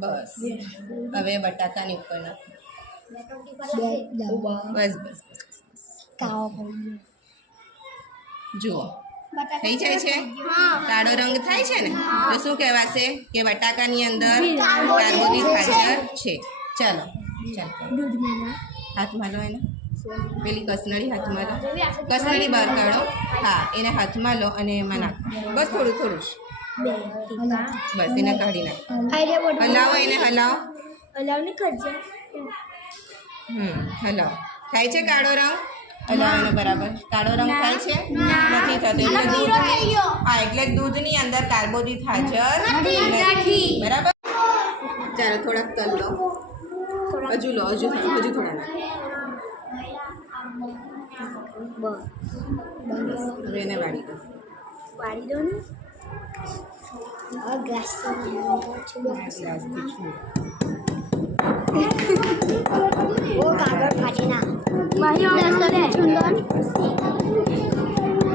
બસ હવે બટાકાની ઉપર નાખો. બસ બસ જુઓ થઈ જાય છે. કાળો રંગ થાય છે ને તો શું કહેવાશે કે બટાકાની અંદર કાર્બોદિત હાજર છે. ચાલો ચાલો હાથમાં લો એને, પેલી કસનળી હાથમાં લો, કસનળી બહાર કાઢો. હા એને હાથમાં લો અને એમાં નાખો. બસ થોડું થોડું બસ એને કાઢી નાખો. હલાવો એને, હલાવો હલાવો. થાય છે કાળો રંગ? હલાવો એને બરાબર. કાળો રંગ થાય છે? નથી થતો. એટલે દૂધની, હા એટલે દૂધની અંદર કાર્બોદિત હાજર નથી. બરાબર. ચાલો થોડાક તલ લો, હજુ લો, હજુ થોડા નાખો. હવે એને વાળી દો. ને ગ્લાસથી છું. કાગળ ફાટી ના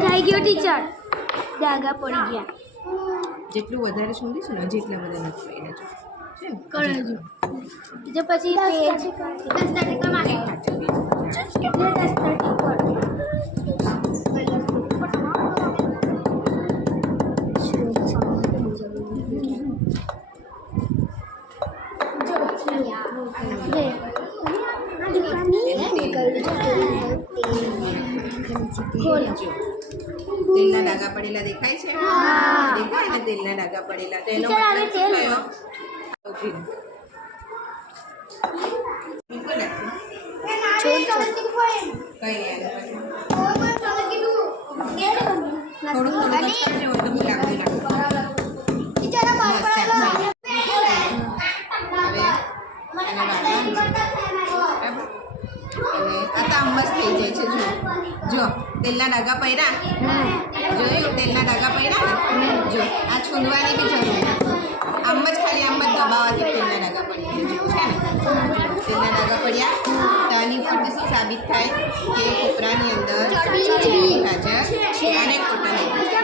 થઈ ગયો ટીચર, ડાઘા પડી ગયા. જેટલું વધારે છૂંદીશું ને જેટલા બધા નથી પડ્યા જો ટીચર પછી તેલના ડાઘા પડેલા દેખાય છે? દેખાય ને તેલના ડાઘા પડેલા? તો એનો મતલબ શું થયો? બિલકુલ નથી. કઈ નહીં, થોડું થોડું જ કરજો તો ગુલાબી નાખો. મસ્ત થઈ જાય છે. જો તેલના ડાઘા પડ્યા, જોયું તેલના ડાઘા પડ્યા ને? જો આ છૂંદવાની બી જરૂર નથી. આમ જ ખાલી આમ જ દબાવવાથી તેલના ડાઘા પડી જાય છે ને? તેલના ડાઘા પડ્યા તો આની ઉપરથી શું સાબિત થાય કે કોપરાની અંદર હાજર છે અને ખોટા નથી.